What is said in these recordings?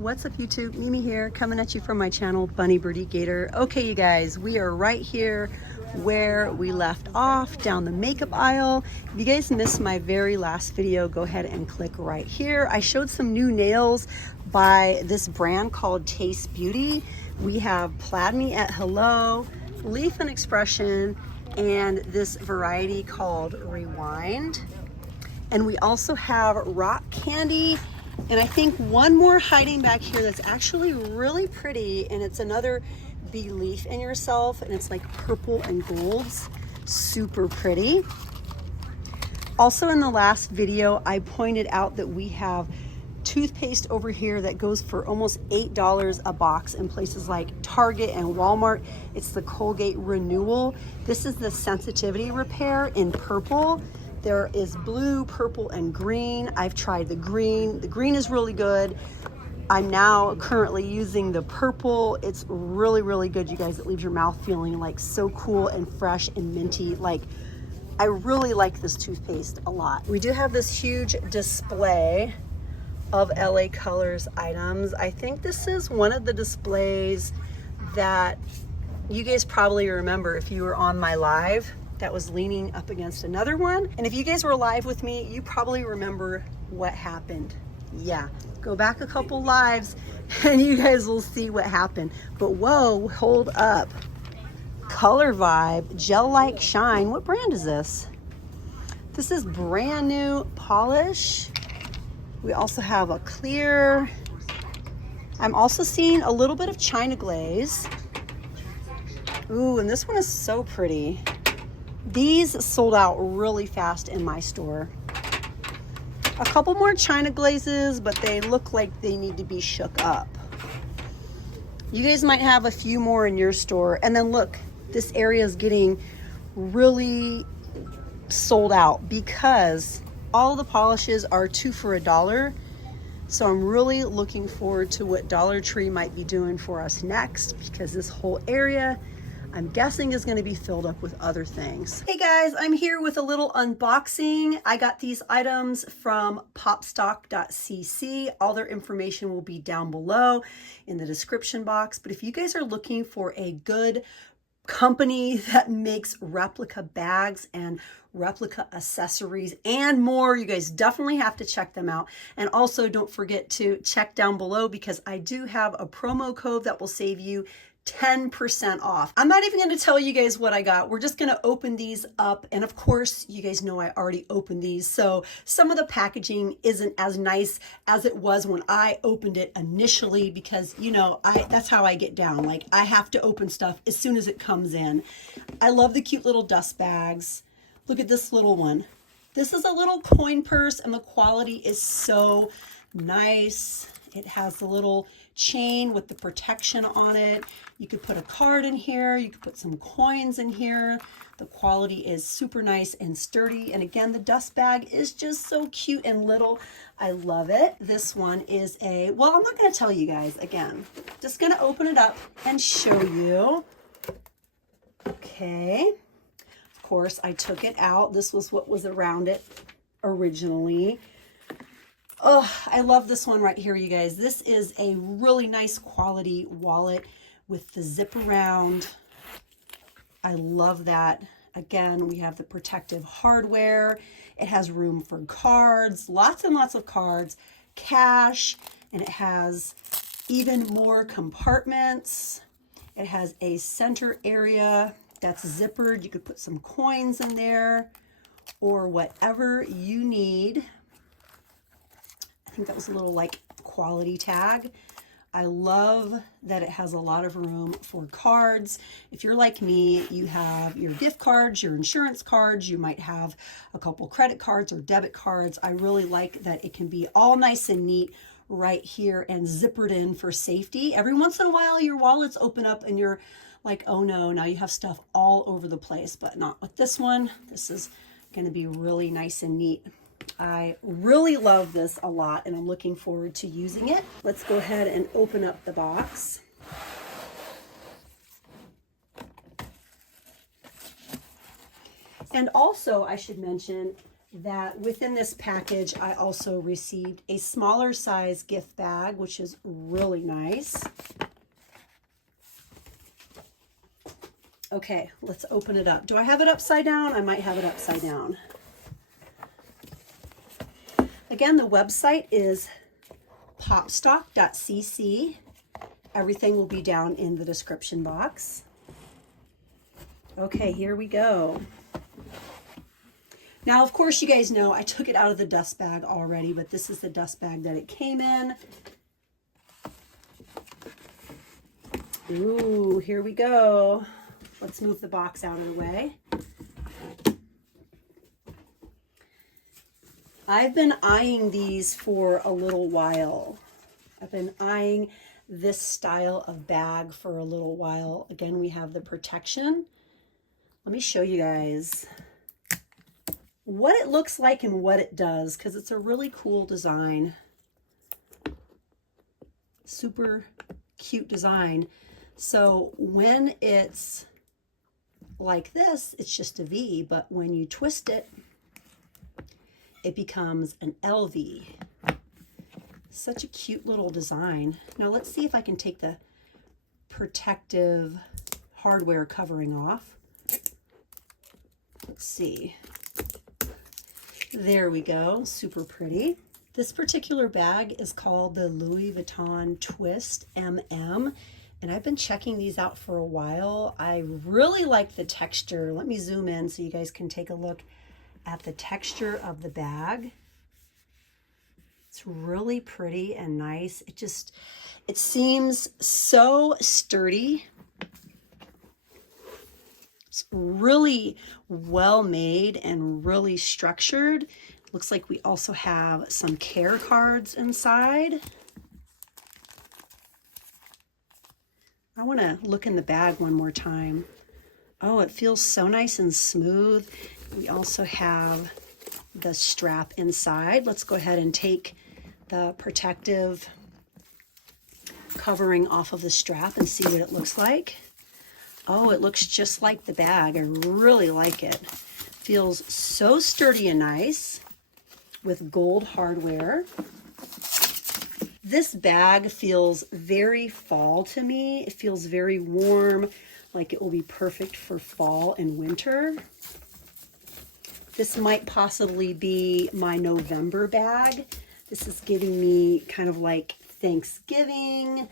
What's up YouTube? Mimi here, coming at you from my channel, Bunny Birdy Gator. Okay you guys, we are right here where we left off, down the makeup aisle. If you guys missed my very last video, go ahead and click right here. I showed some new nails by this brand called Taste Beauty. We have Plaid Me at Hello, Leaf and Expression, and this variety called Rewind. And we also have Rock Candy, and I think one more hiding back here that's actually really pretty, and it's another Believe in Yourself, and it's like purple and golds, super pretty. Also in the last video, I pointed out that we have toothpaste over here that goes for almost $8 a box in places like Target and Walmart. It's the Colgate Renewal. This is the sensitivity repair in purple. There is blue, purple, and green. I've tried the green. The green is really good. I'm now currently using the purple. It's really, really good, you guys. It leaves your mouth feeling like so cool and fresh and minty. Like, I really like this toothpaste a lot. We do have this huge display of LA Colors items. I think this is one of the displays that you guys probably remember if you were on my live. That was leaning up against another one. And if you guys were live with me, you probably remember what happened. Yeah, go back a couple lives and you guys will see what happened. But whoa, hold up. Color Vibe, Gel Like Shine. What brand is this? This is brand new polish. We also have a clear. I'm also seeing a little bit of China Glaze. Ooh, and this one is so pretty. These sold out really fast in my store. A couple more China Glazes, but they look like they need to be shook up. You guys might have a few more in your store. And then look, this area is getting really sold out because all the polishes are 2 for $1. So I'm really looking forward to what Dollar Tree might be doing for us next, because this whole area, I'm guessing, is going to be filled up with other things. Hey guys, I'm here with a little unboxing. I got these items from popstock.cc. All their information will be down below in the description box. But if you guys are looking for a good company that makes replica bags and replica accessories and more, you guys definitely have to check them out. And also don't forget to check down below, because I do have a promo code that will save you 10% off. I'm not even going to tell you guys what I got. We're just going to open these up. And of course, you guys know I already opened these. So some of the packaging isn't as nice as it was when I opened it initially, because, you know, that's how I get down. Like, I have to open stuff as soon as it comes in. I love the cute little dust bags. Look at this little one. This is a little coin purse, and the quality is so nice. It has the little chain with the protection on it. You could put a card in here. You could put some coins in here. The quality is super nice and sturdy. And again, the dust bag is just so cute and little. I love it. This one is well, I'm not going to tell you guys again. Just going to open it up and show you. Okay. Of course, I took it out. This was what was around it originally. Oh, I love this one right here, you guys. This is a really nice quality wallet with the zip around. I love that. Again, we have the protective hardware. It has room for cards, lots and lots of cards, cash, and it has even more compartments. It has a center area that's zippered. You could put some coins in there or whatever you need. I think that was a little like quality tag. I love that it has a lot of room for cards. If you're like me, you have your gift cards, your insurance cards, you might have a couple credit cards or debit cards. I really like that it can be all nice and neat right here and zippered in for safety. Every once in a while, your wallets open up and you're like, oh no, now you have stuff all over the place, but not with this one. This is going to be really nice and neat. I really love this a lot, and I'm looking forward to using it. Let's go ahead and open up the box. And also, I should mention, that within this package, I also received a smaller size gift bag, which is really nice. Okay, let's open it up. Do I have it upside down? I might have it upside down. Again, the website is popstock.cc. Everything will be down in the description box. Okay, here we go. Now, of course, you guys know I took it out of the dust bag already, but this is the dust bag that it came in. Ooh, here we go. Let's move the box out of the way. I've been eyeing these for a little while. I've been eyeing this style of bag for a little while. Again, we have the protection. Let me show you guys what it looks like and what it does, because it's a really cool design. Super cute design. So when it's like this, it's just a V, but when you twist it, it becomes an LV. Such a cute little design. Now let's see if I can take the protective hardware covering off. Let's see. There we go, super pretty. This particular bag is called the Louis Vuitton Twist MM, and I've been checking these out for a while. I really like the texture. Let me zoom in so you guys can take a look at the texture of the bag. It's really pretty and nice. It seems so sturdy. It's really well made and really structured. Looks like we also have some care cards inside. I want to look in the bag one more time. Oh, it feels so nice and smooth. We also have the strap inside. Let's go ahead and take the protective covering off of the strap and see what it looks like. Oh, it looks just like the bag. I really like it. Feels so sturdy and nice with gold hardware. This bag feels very fall to me. It feels very warm, like it will be perfect for fall and winter. This might possibly be my November bag. This is giving me kind of like Thanksgiving,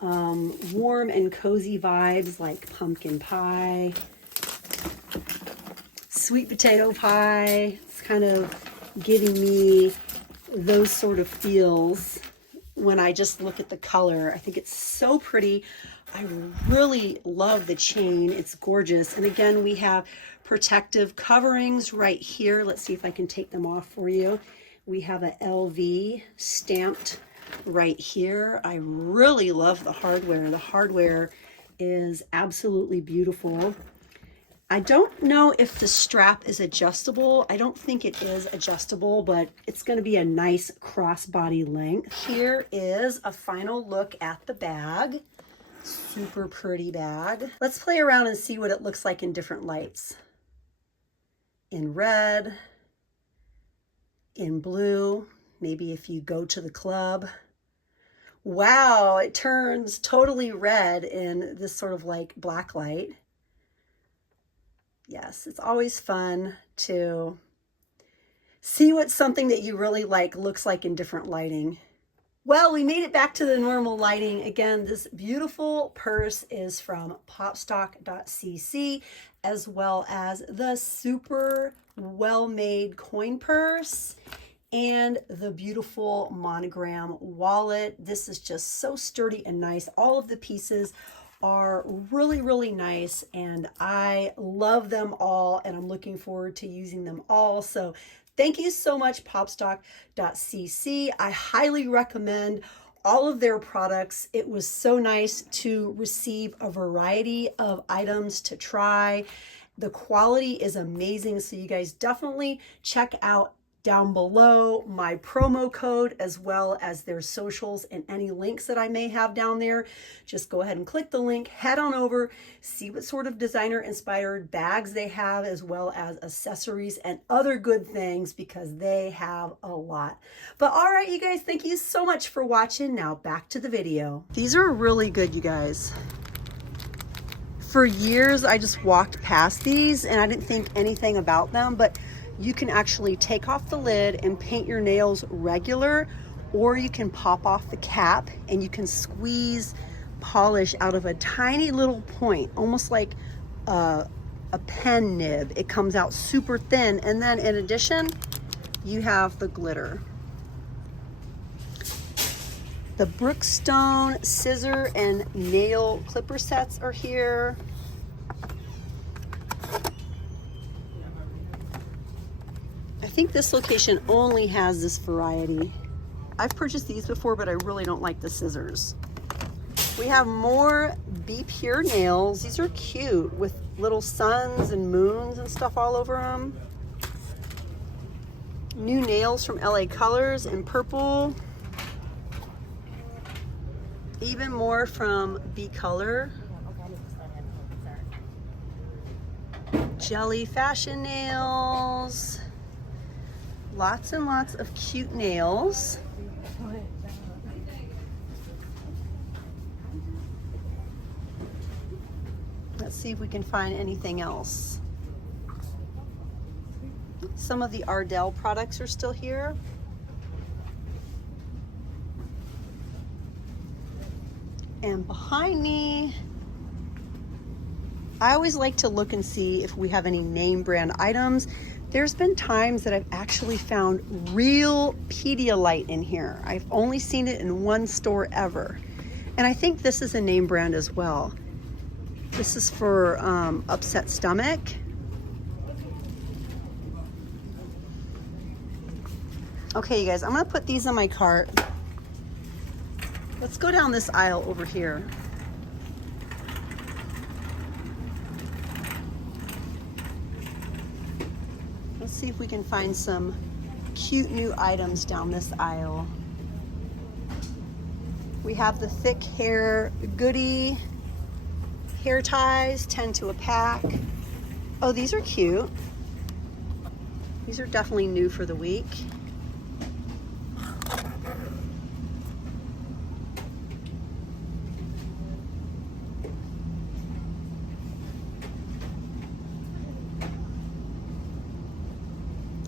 warm and cozy vibes like pumpkin pie, sweet potato pie. It's kind of giving me those sort of feels when I just look at the color. I think it's so pretty. I really love the chain. It's gorgeous. And again, we have protective coverings right here. Let's see if I can take them off for you. We have a LV stamped right here. I really love the hardware. The hardware is absolutely beautiful. I don't know if the strap is adjustable. I don't think it is adjustable, but it's going to be a nice crossbody length. Here is a final look at the bag. Super pretty bag. Let's play around and see what it looks like in different lights. In red, in blue, maybe if you go to the club. Wow, it turns totally red in this sort of like black light. Yes, it's always fun to see what something that you really like looks like in different lighting. Well, we made it back to the normal lighting. Again, this beautiful purse is from popstock.cc, as well as the super well-made coin purse and the beautiful monogram wallet. This is just so sturdy and nice. All of the pieces are really, really nice, and I love them all, and I'm looking forward to using them all. So thank you so much, popstock.cc. I highly recommend all of their products. It was so nice to receive a variety of items to try. The quality is amazing, so you guys definitely check out down below my promo code as well as their socials and any links that I may have down there. Just go ahead and click the link, head on over, see what sort of designer inspired bags they have as well as accessories and other good things because they have a lot. But all right, you guys, thank you so much for watching. Now back to the video. These are really good, you guys. For years, I just walked past these and I didn't think anything about them, but you can actually take off the lid and paint your nails regular, or you can pop off the cap and you can squeeze polish out of a tiny little point, almost like a pen nib. It comes out super thin. And then in addition, you have the glitter. The Brookstone scissor and nail clipper sets are here. I think this location only has this variety. I've purchased these before, but I really don't like the scissors. We have more Be Pure nails. These are cute with little suns and moons and stuff all over them. New nails from LA Colors in purple. Even more from Be Color. Jelly fashion nails. Lots and lots of cute nails. Let's see if we can find anything else. Some of the Ardell products are still here. And behind me, I always like to look and see if we have any name brand items. There's been times that I've actually found real Pedialyte in here. I've only seen it in one store ever. And I think this is a name brand as well. This is for upset stomach. Okay, you guys, I'm gonna put these in my cart. Let's go down this aisle over here. Let's see if we can find some cute new items down this aisle. We have the thick hair goodie hair ties, 10 to a pack. Oh, these are cute. These are definitely new for the week.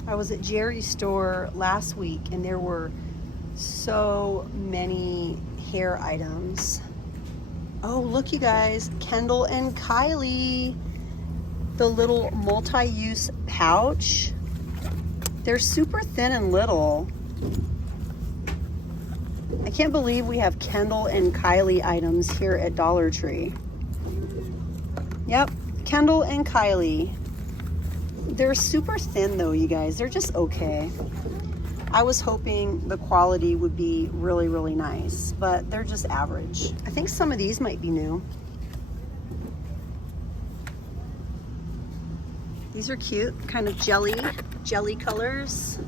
I was at Jerry's store last week and there were so many hair items. Oh, look, you guys, Kendall and Kylie, the little multi-use pouch. They're super thin and little. I can't believe we have Kendall and Kylie items here at Dollar Tree. Yep, Kendall and Kylie. They're super thin though, you guys. They're just okay. I was hoping the quality would be really, really nice, but they're just average. I think some of these might be new. These are cute, kind of jelly colors.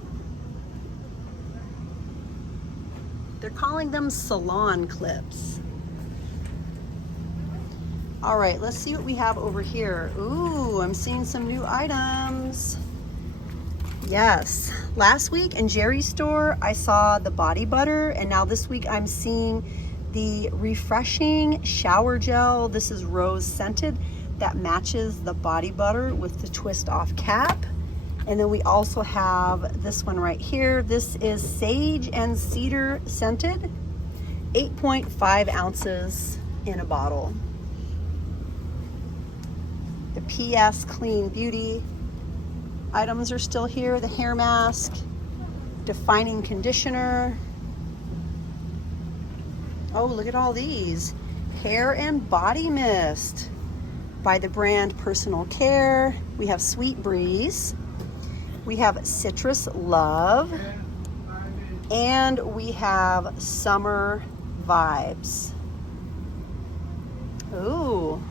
They're calling them salon clips. All right, let's see what we have over here. Ooh, I'm seeing some new items. Yes, last week in Jerry's store, I saw the body butter, and now this week I'm seeing the refreshing shower gel. This is rose scented that matches the body butter with the twist off cap. And then we also have this one right here. This is sage and cedar scented, 8.5 ounces in a bottle. The PS Clean Beauty items are still here. The hair mask, defining conditioner. Oh, look at all these. Hair and body mist by the brand Personal Care. We have Sweet Breeze. We have Citrus Love. And we have Summer Vibes. Ooh.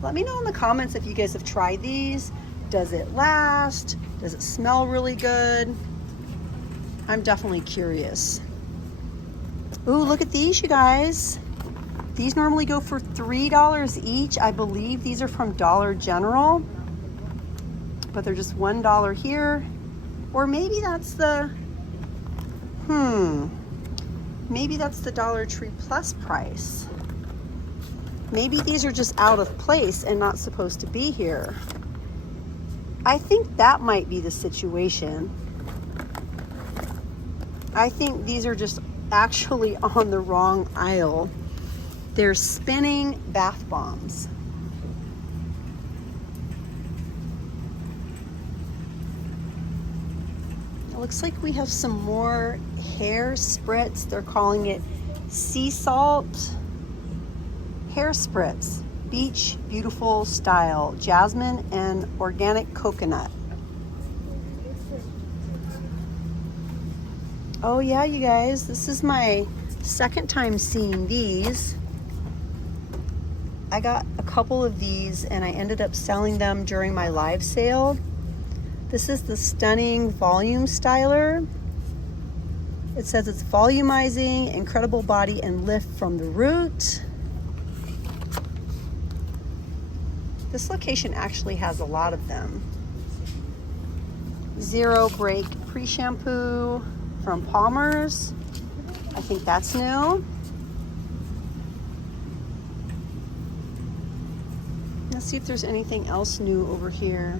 Let me know in the comments if you guys have tried these. Does it last? Does it smell really good? I'm definitely curious. Ooh, look at these, you guys. These normally go for $3 each. I believe these are from Dollar General, but they're just $1 here. Or maybe that's the, maybe that's the Dollar Tree Plus price. Maybe these are just out of place and not supposed to be here. I think that might be the situation. I think these are just actually on the wrong aisle. They're spinning bath bombs. It looks like we have some more hair spritz. They're calling it sea salt hair spritz. Beach Beautiful Style, jasmine and organic coconut. Oh yeah, you guys, this is my second time seeing these. I got a couple of these and I ended up selling them during my live sale. This is the Stunning Volume Styler. It says it's volumizing, incredible body and lift from the root. This location actually has a lot of them. Zero Break Pre-Shampoo from Palmer's. I think that's new. Let's see if there's anything else new over here.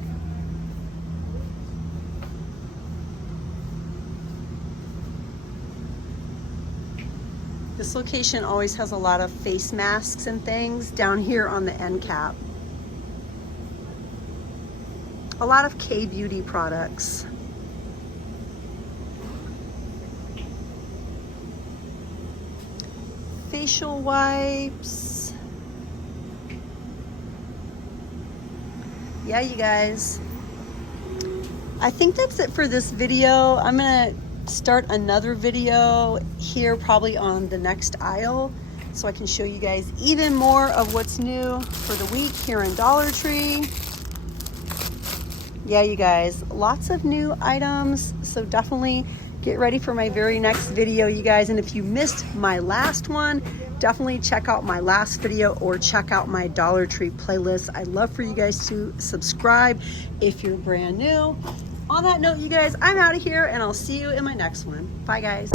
This location always has a lot of face masks and things down here on the end cap. A lot of K-Beauty products. Facial wipes. Yeah, you guys. I think that's it for this video. I'm gonna start another video here probably on the next aisle so I can show you guys even more of what's new for the week here in Dollar Tree. Yeah, you guys, lots of new items, so definitely get ready for my very next video, you guys. And if you missed my last one, definitely check out my last video or check out my Dollar Tree playlist. I'd love for you guys to subscribe if you're brand new. On that note, you guys, I'm out of here and I'll see you in my next one. Bye, guys.